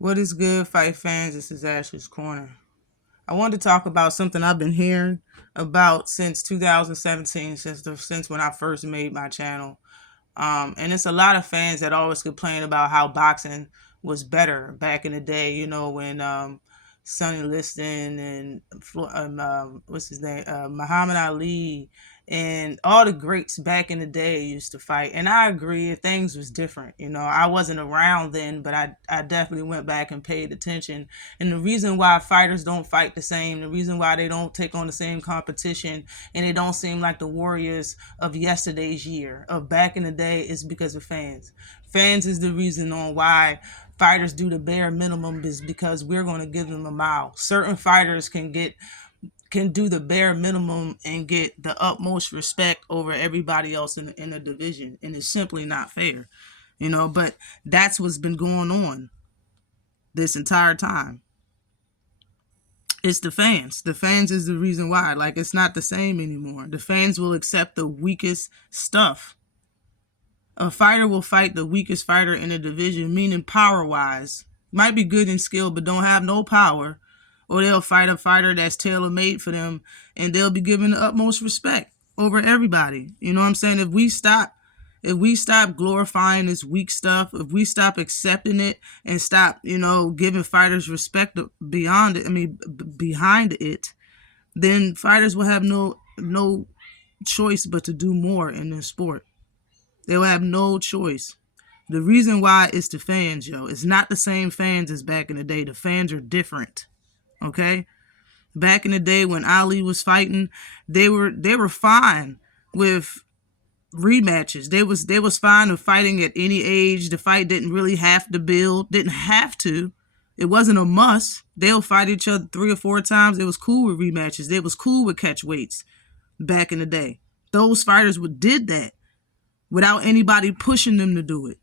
What is good, fight fans? This is Ashley's Corner. I wanted to talk about something I've been hearing about since 2017, since when I first made my channel. And it's a lot of fans that always complain about how boxing was better back in the day. You know, when Sonny Liston and what's his name, Muhammad Ali, and all the greats back in the day used to fight. And I agree, things was different. You know, I wasn't around then, but I definitely went back and paid attention. And the reason why fighters don't fight the same, the reason why they don't take on the same competition, and they don't seem like the warriors of yesterday's year, of back in the day, is because of fans. Fans is the reason on why fighters do the bare minimum, is because we're going to give them a mile. Certain fighters can do the bare minimum and get the utmost respect over everybody else in the division, and it's simply not fair, you know. But that's what's been going on this entire time. It's the fans. The fans is the reason why. Like, it's not the same anymore. The fans will accept the weakest stuff. A fighter will fight the weakest fighter in a division, meaning power-wise. Might be good in skill, but don't have no power. Or they'll fight a fighter that's tailor-made for them, and they'll be given the utmost respect over everybody. You know what I'm saying? If we stop glorifying this weak stuff, if we stop accepting it and stop, giving fighters respect behind it, then fighters will have no choice but to do more in this sport. They will have no choice. The reason why is the fans, yo. It's not the same fans as back in the day. The fans are different. Okay? Back in the day when Ali was fighting, they were fine with rematches. They was fine with fighting at any age. The fight didn't really have to build. Didn't have to. It wasn't a must. They'll fight each other 3 or 4 times. It was cool with rematches. They was cool with catch weights back in the day. Those fighters did that without anybody pushing them to do it.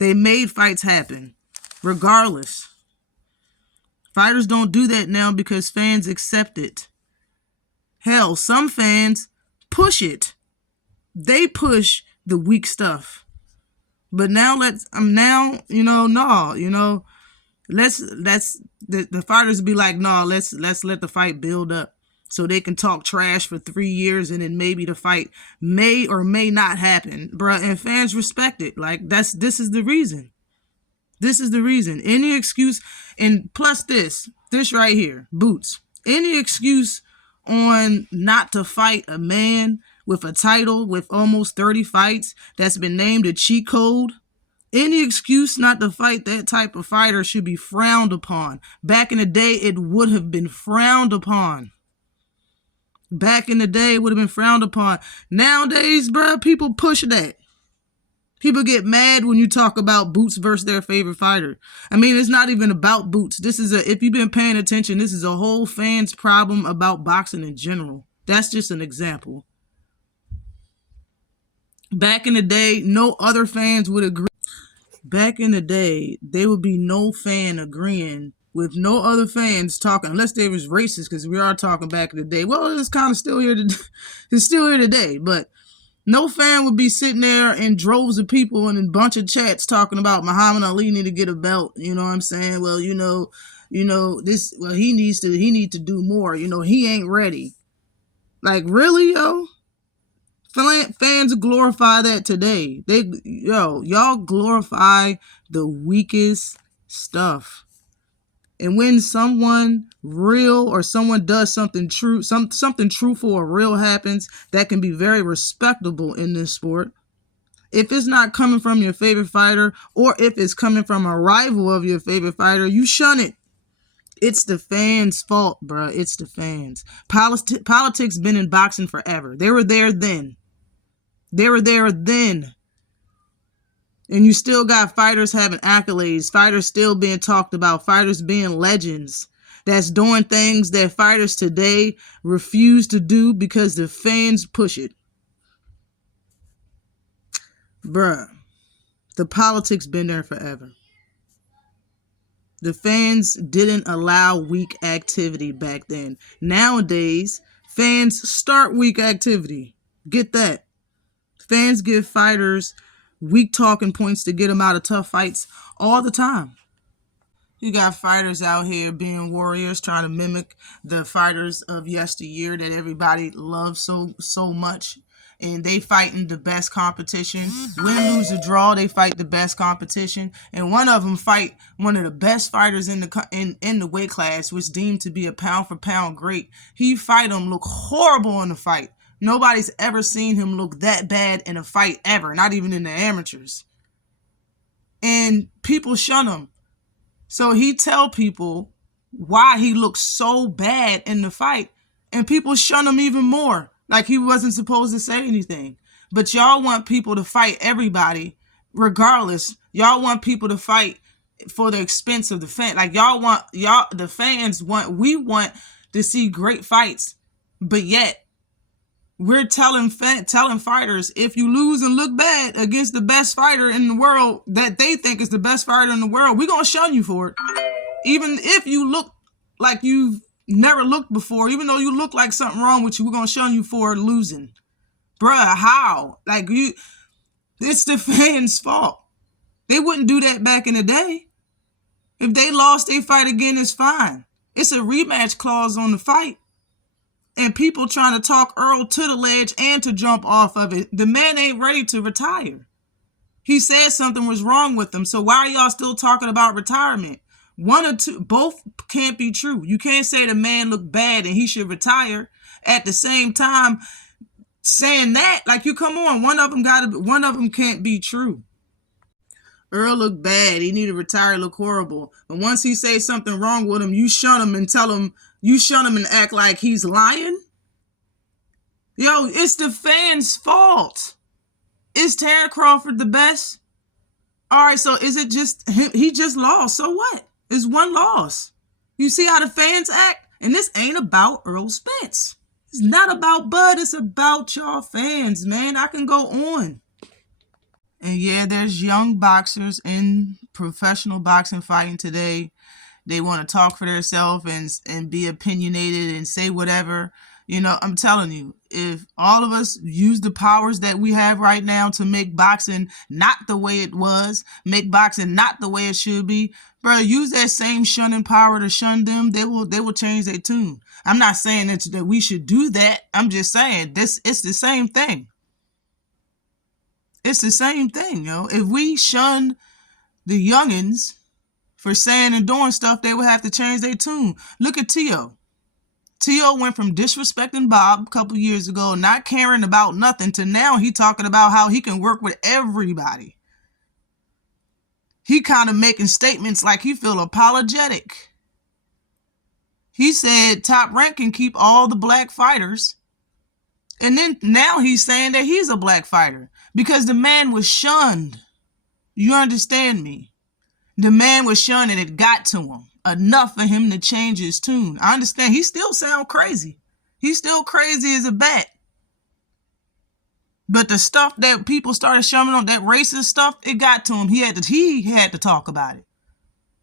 They made fights happen, regardless. Fighters don't do that now because fans accept it. Hell, some fans push it. They push the weak stuff. But now the fighters be like, no, let's let the fight build up so they can talk trash for 3 years, and then maybe the fight may or may not happen, bruh. And fans respect it. Like, this is the reason. This is the reason. Any excuse, and plus this right here, Boots. Any excuse on not to fight a man with a title with almost 30 fights that's been named a cheat code, any excuse not to fight that type of fighter should be frowned upon. Back in the day, it would have been frowned upon. Back in the day, it would have been frowned upon. Nowadays, bruh, people push that. People get mad when you talk about Boots versus their favorite fighter. I mean, it's not even about Boots. If you've been paying attention, this is a whole fans problem about boxing in general. That's just an example. Back in the day, no other fans would agree. Back in the day, there would be no fan agreeing with no other fans talking, unless they was racist, because we are talking back in the day. Well, it's kind of still here today, but no fan would be sitting there in droves of people and in a bunch of chats talking about Muhammad Ali need to get a belt. You know what I'm saying? Well, he needs to do more. He ain't ready. Like, really, yo? Fans glorify that today. Y'all glorify the weakest stuff. And when someone real or someone does something true, something truthful or real happens, that can be very respectable in this sport. If it's not coming from your favorite fighter, or if it's coming from a rival of your favorite fighter, you shun it. It's the fans' fault, bro. It's the fans. Politics been in boxing forever. They were there then. And you still got fighters having accolades, fighters still being talked about, fighters being legends that's doing things that fighters today refuse to do because the fans push it. Bruh, the politics been there forever. The fans didn't allow weak activity back then. Nowadays, fans start weak activity. Get that. Fans give fighters weak talking points to get them out of tough fights all the time. You got fighters out here being warriors, trying to mimic the fighters of yesteryear that everybody loves so much. And they fighting the best competition. Win, lose, or draw, they fight the best competition. And one of them fight one of the best fighters in the weight class, which deemed to be a pound for pound great. He fight him, look horrible in the fight. Nobody's ever seen him look that bad in a fight ever, not even in the amateurs. And people shun him. So he tell people why he looks so bad in the fight, and people shun him even more, like he wasn't supposed to say anything. But y'all want people to fight everybody regardless. Y'all want people to fight for the expense of the fan. Like the fans we want to see great fights, but yet we're telling fighters, if you lose and look bad against the best fighter in the world that they think is the best fighter in the world, we're going to shun you for it. Even if you look like you've never looked before, even though you look like something wrong with you, we're going to shun you for losing. Bruh, how? It's the fans' fault. They wouldn't do that back in the day. If they lost their fight again, it's fine. It's a rematch clause on the fight. And people trying to talk Earl to the ledge and to jump off of it. The man ain't ready to retire. He said something was wrong with him. So why are y'all still talking about retirement? One or two, both can't be true. You can't say the man looked bad and he should retire at the same time saying that. Like, you come on, one of them can't be true. Earl looked bad. He need to retire, look horrible. But once he says something wrong with him, you shun him and act like he's lying. Yo, it's the fans' fault. Is Terry Crawford the best? All right, so is it just him? He just lost. So what? It's one loss. You see how the fans act? And this ain't about Earl Spence. It's not about Bud. It's about y'all fans, man. I can go on. And yeah, there's young boxers in professional boxing fighting today. They want to talk for themselves and be opinionated and say whatever. You know, I'm telling you, if all of us use the powers that we have right now to make boxing not the way it was, make boxing not the way it should be, bro, use that same shunning power to shun them, they will change their tune. I'm not saying that we should do that. I'm just saying it's the same thing. It's the same thing, yo. If we shun the youngins for saying and doing stuff, they would have to change their tune. Look at T.O. T.O. went from disrespecting Bob a couple years ago, not caring about nothing, to now he talking about how he can work with everybody. He kind of making statements like he feel apologetic. He said Top Rank can keep all the black fighters. And then now he's saying that he's a black fighter because the man was shunned. You understand me? The man was shunned and it got to him enough for him to change his tune. I understand. He still sound crazy. He's still crazy as a bat. But the stuff that people started shunning on, that racist stuff, it got to him. He had to talk about it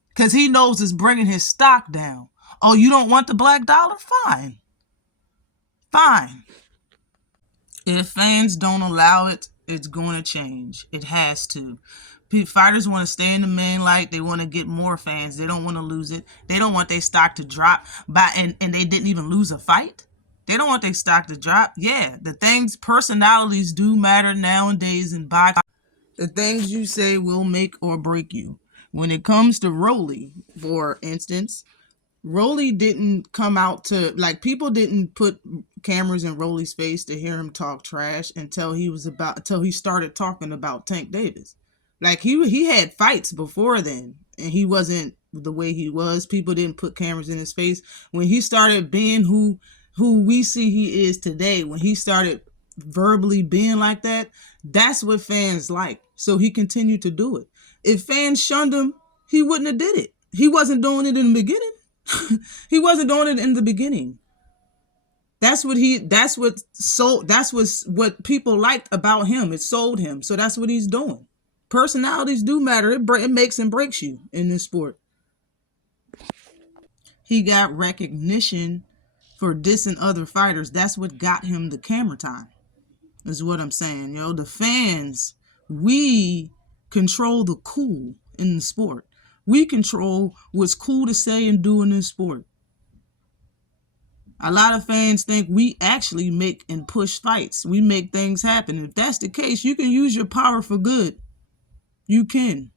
because he knows it's bringing his stock down. Oh, you don't want the black dollar? Fine. Fine. If fans don't allow it, it's going to change. It has to. Fighters want to stay in the main light. They want to get more fans. They don't want to lose it. They don't want their stock to drop. And they didn't even lose a fight. They don't want their stock to drop. Yeah, personalities do matter nowadays in boxing. The things you say will make or break you. When it comes to Rolly, for instance, Rolly didn't come out to, people didn't put cameras in Rolly's face to hear him talk trash until he started talking about Tank Davis. He had fights before then, and he wasn't the way he was. People didn't put cameras in his face. When he started being who we see he is today, when he started verbally being like that, that's what fans like. So he continued to do it. If fans shunned him, he wouldn't have did it. He wasn't doing it in the beginning. He wasn't doing it in the beginning. That's what people liked about him. It sold him. So that's what he's doing. Personalities do matter. It makes and breaks you in this sport. He got recognition for dissing other fighters. That's what got him the camera time, is what I'm saying. The fans, we control the cool in the sport. We control what's cool to say and do in this sport. A lot of fans think we actually make and push fights. We make things happen. If that's the case, you can use your power for good. You can.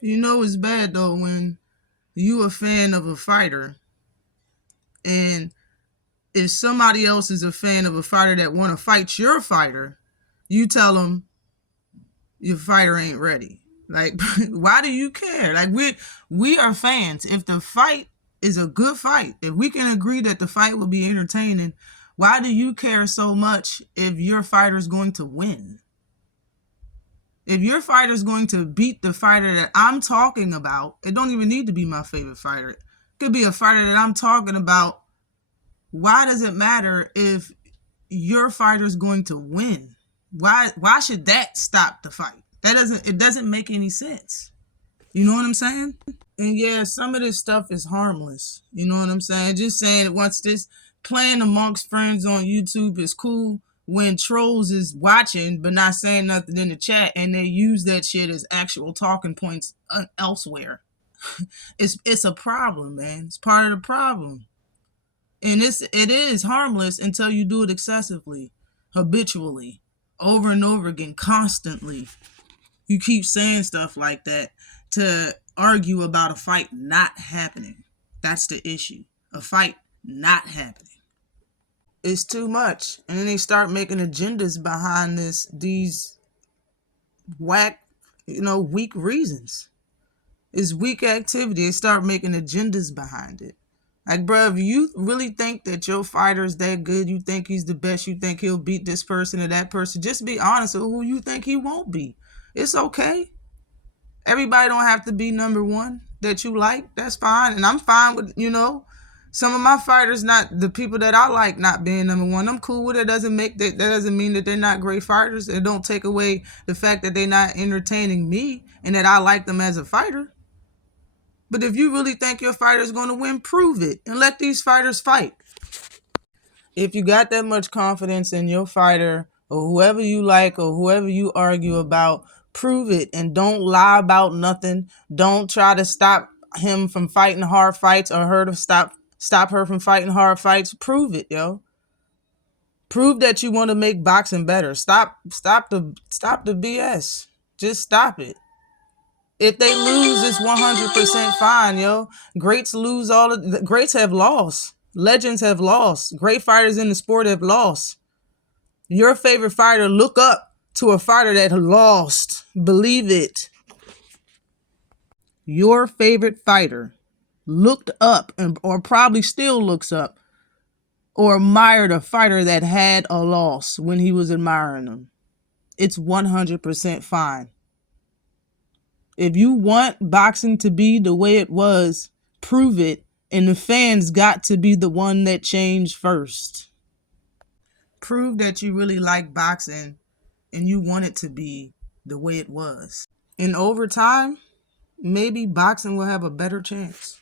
You know it's bad though when you a fan of a fighter and if somebody else is a fan of a fighter that want to fight your fighter, you tell them your fighter ain't ready. Like, why do you care? Like, we are fans. If the fight is a good fight, if we can agree that the fight will be entertaining, why do you care so much if your fighter is going to win? If your fighter is going to beat the fighter that I'm talking about, it don't even need to be my favorite fighter. It could be a fighter that I'm talking about. Why does it matter if your fighter is going to win? Why should that stop the fight? It doesn't make any sense. You know what I'm saying? And yeah, some of this stuff is harmless. You know what I'm saying? Just saying it once this playing amongst friends on YouTube is cool when trolls is watching but not saying nothing in the chat and they use that shit as actual talking points elsewhere. It's a problem, man. It's part of the problem. And it is harmless until you do it excessively, habitually, over and over again, constantly. You keep saying stuff like that to argue about a fight not happening. That's the issue. A fight not happening. It's too much. And then they start making agendas behind these whack, weak reasons. It's weak activity. They start making agendas behind it. Like, bro, if you really think that your fighter is that good, you think he's the best, you think he'll beat this person or that person, just be honest with who you think he won't be. It's okay. Everybody don't have to be number one that you like. That's fine. And I'm fine with, some of my fighters, not the people that I like not being number one. I'm cool with it. That doesn't mean that they're not great fighters. It don't take away the fact that they're not entertaining me and that I like them as a fighter. But if you really think your fighter is going to win, prove it and let these fighters fight. If you got that much confidence in your fighter or whoever you like or whoever you argue about, prove it and don't lie about nothing. Don't try to stop him from fighting hard fights or her to stop her from fighting hard fights. Prove it, yo. Prove that you want to make boxing better. Stop the BS. Just stop it. If they lose, it's 100% fine, yo. Greats lose greats have lost. Legends have lost. Great fighters in the sport have lost. Your favorite fighter, look up to a fighter that lost. Believe it. Your favorite fighter looked up or probably still looks up or admired a fighter that had a loss when he was admiring them. It's 100% fine. If you want boxing to be the way it was, prove it, and the fans got to be the one that changed first. Prove that you really like boxing and you want it to be the way it was. And over time, maybe boxing will have a better chance.